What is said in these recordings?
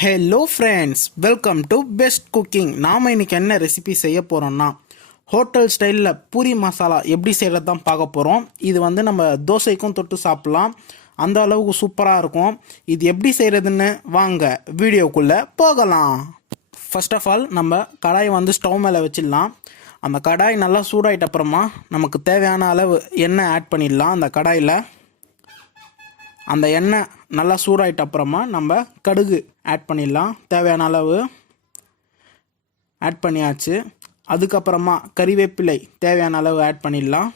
Hello friends, welcome to best cooking. நாம் இன்றைக்கி என்ன ரெசிபி செய்ய போகிறோம்னா ஹோட்டல் ஸ்டைலில் பூரி மசாலா எப்படி செய்கிறது தான் பார்க்க போகிறோம். இது நம்ம தோசைக்கும் தொட்டு சாப்பிட்லாம், அந்த அளவுக்கு சூப்பராக இருக்கும். இது எப்படி செய்கிறதுன்னு வாங்க வீடியோக்குள்ளே போகலாம். ஃபர்ஸ்ட் ஆஃப் ஆல் நம்ம கடாயை ஸ்டவ் மேலே வச்சிடலாம். அந்த கடாய் நல்லா சூடாயிட்ட அப்புறமா நமக்கு தேவையான அளவு எண்ணெய் ஆட் பண்ணிடலாம். அந்த கடாயில் அந்த எண்ணெய் நல்லா சூடாயிட்ட அப்புறமா நம்ம கடுகு ஆட் பண்ணிடலாம். தேவையான அளவு ஆட் பண்ணியாச்சு. அதுக்கப்புறமா கறிவேப்பிலை தேவையான அளவு ஆட் பண்ணிடலாம்.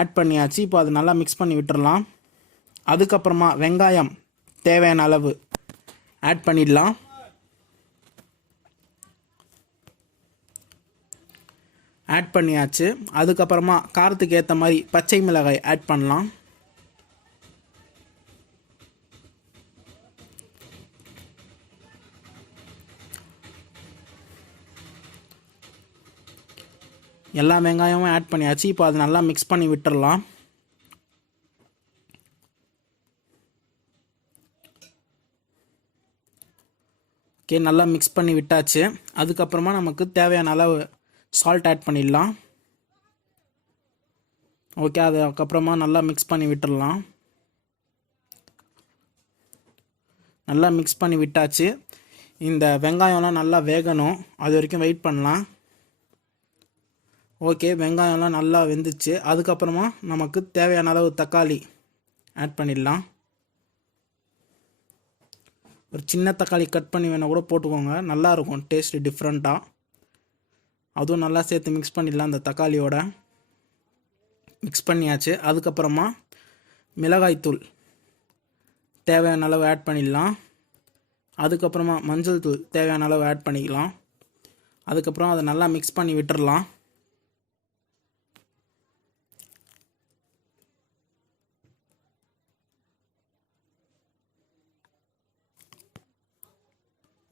ஆட் பண்ணியாச்சு. இப்போ அது நல்லா மிக்ஸ் பண்ணி விட்டுறலாம். அதுக்கப்புறமா வெங்காயம் தேவையான அளவு ஆட் பண்ணிடலாம். ஆட் பண்ணியாச்சு. அதுக்கப்புறமா காரத்துக்கு ஏற்ற மாதிரி பச்சை மிளகாய் ஆட் பண்ணலாம். எல்லா வெங்காயமும் ஆட் பண்ணியாச்சு. இப்போ அது நல்லா மிக்ஸ் பண்ணி விட்டுறலாம். ஓகே, நல்லா மிக்ஸ் பண்ணி விட்டாச்சு. அதுக்கப்புறமா நமக்கு தேவையான அளவு சால்ட் ஆட் பண்ணிடலாம். ஓகே, அதுக்கப்புறமா நல்லா மிக்ஸ் பண்ணி விட்டுடலாம். நல்லா மிக்ஸ் பண்ணி விட்டாச்சு. இந்த வெங்காயம்லாம் நல்லா வேகணும், அது வரைக்கும் வெயிட் பண்ணலாம். ஓகே, வெங்காயம்லாம் நல்லா வெந்துச்சு. அதுக்கப்புறமா நமக்கு தேவையான அளவு தக்காளி ஆட் பண்ணிடலாம். ஒரு சின்ன தக்காளி கட் பண்ணி வேணால் கூட போட்டுக்கோங்க, நல்லாயிருக்கும், டேஸ்ட் டிஃப்ரெண்ட்டாக. அதுவும் நல்லா சேர்த்து மிக்ஸ் பண்ணிடலாம். அந்த தக்காளியோட மிக்ஸ் பண்ணியாச்சு. அதுக்கப்புறமா மிளகாய்த்தூள் தேவையான அளவு ஆட் பண்ணிடலாம். அதுக்கப்புறமா மஞ்சள் தூள் தேவையான அளவு ஆட் பண்ணிக்கலாம். அதுக்கப்புறம் அதை நல்லா மிக்ஸ் பண்ணி விட்டுறலாம்.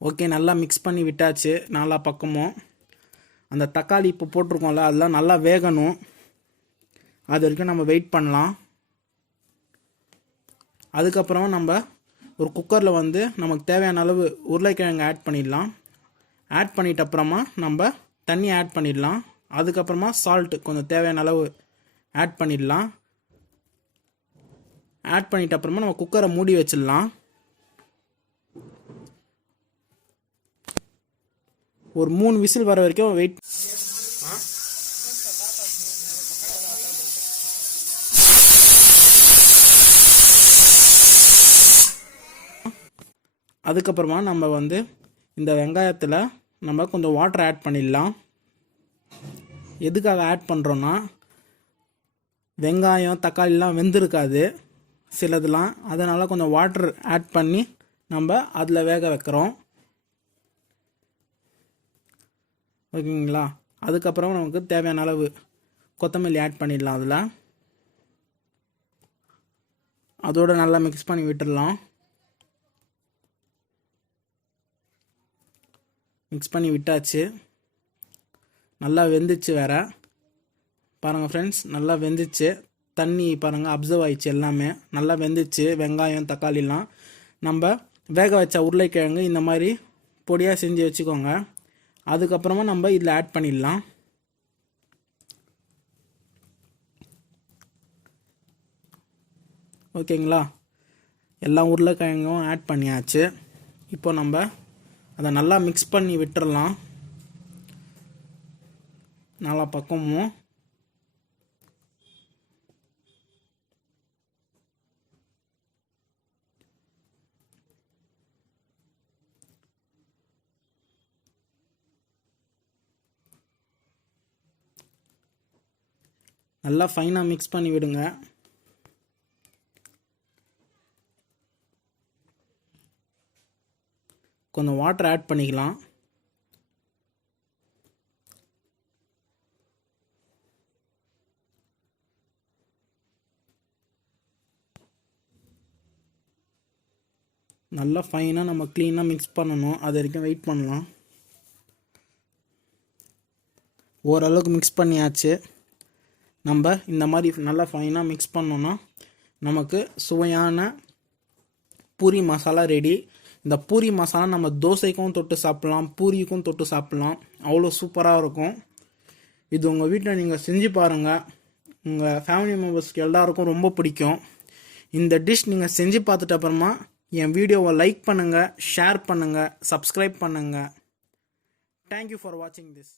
ஓகே, நல்லா மிக்ஸ் பண்ணி விட்டாச்சு. நாலா பக்கமும் அந்த தக்காளி இப்போ போட்டிருக்கோம்ல, அதெல்லாம் நல்லா வேகணும், அது வரைக்கும் நம்ம வெயிட் பண்ணலாம். அதுக்கப்புறமா நம்ம ஒரு குக்கரில் நமக்கு தேவையான அளவு உருளைக்கிழங்கு ஆட் பண்ணிடலாம். ஆட் பண்ணிட்ட அப்புறமா நம்ம தண்ணி ஆட் பண்ணிடலாம். அதுக்கப்புறமா சால்ட்டு கொஞ்சம் தேவையான அளவு ஆட் பண்ணிடலாம். ஆட் பண்ணிட்ட அப்புறமா நம்ம குக்கரை மூடி வச்சிடலாம். ஒரு 3 விசில் வர வரைக்கும் வெயிட். அதுக்கப்புறமா நம்ம இந்த வெங்காயத்தில் நம்ம கொஞ்சம் வாட்டர் ஆட் பண்ணிடலாம். எதுக்காக ஆட் பண்ணுறோன்னா, வெங்காயம் தக்காளிலாம் வெந்திருக்காது சிலதுலாம், அதனால் கொஞ்சம் வாட்டர் ஆட் பண்ணி நம்ம அதில் வேக வைக்கிறோம். ஓகேங்களா? அதுக்கப்புறம் நமக்கு தேவையான அளவு கொத்தமல்லி ஆட் பண்ணிடலாம். அதோடு நல்லா மிக்ஸ் பண்ணி விட்டுடலாம். மிக்ஸ் பண்ணி விட்டாச்சு. நல்லா வெந்துச்சு வேற. பாருங்கள் ஃப்ரெண்ட்ஸ், நல்லா வெந்துச்சு. தண்ணி பாருங்கள் அப்சர்வ் ஆயிடுச்சு, எல்லாமே நல்லா வெந்துச்சு. வெங்காயம் தக்காளிலாம் நம்ம வேக வச்ச உருளைக்கிழங்கு இந்த மாதிரி பொடியாக செஞ்சு வச்சுக்கோங்க. அதுக்கப்புறமா நம்ம இதில் ஆட் பண்ணிடலாம். ஓகேங்களா? எல்லா உருளைக்கிழங்கும் ஆட் பண்ணியாச்சு. இப்போ நம்ம அதை நல்லா மிக்ஸ் பண்ணி விட்டுறலாம் நாலா பக்கமும். நல்லா ஃபைனாக மிக்ஸ் பண்ணி விடுங்க. கொஞ்சம் வாட்டர் ஆட் பண்ணிக்கலாம். நல்லா ஃபைனாக நம்ம க்ளீனாக மிக்ஸ் பண்ணணும், அது வரைக்கும் வெயிட் பண்ணலாம். ஓரளவுக்கு மிக்ஸ் பண்ணியாச்சு. நம்ம இந்த மாதிரி நல்லா ஃபைனாக மிக்ஸ் பண்ணோன்னா நமக்கு சுவையான பூரி மசாலா ரெடி. இந்த பூரி மசாலா நம்ம தோசைக்கும் தொட்டு சாப்பிட்லாம், பூரிக்கும் தொட்டு சாப்பிட்லாம். அவ்வளோ சூப்பராக இருக்கும். இது உங்கள் வீட்டில் நீங்கள் செஞ்சு பாருங்கள். உங்கள் ஃபேமிலி மெம்பர்ஸ்க்கு எல்லாருக்கும் ரொம்ப பிடிக்கும். இந்த டிஷ் நீங்கள் செஞ்சு பார்த்துட்டு அப்புறமா என் வீடியோவை லைக் பண்ணுங்கள், ஷேர் பண்ணுங்கள், சப்ஸ்கிரைப் பண்ணுங்கள். தேங்க்யூ ஃபார் வாட்சிங் திஸ்.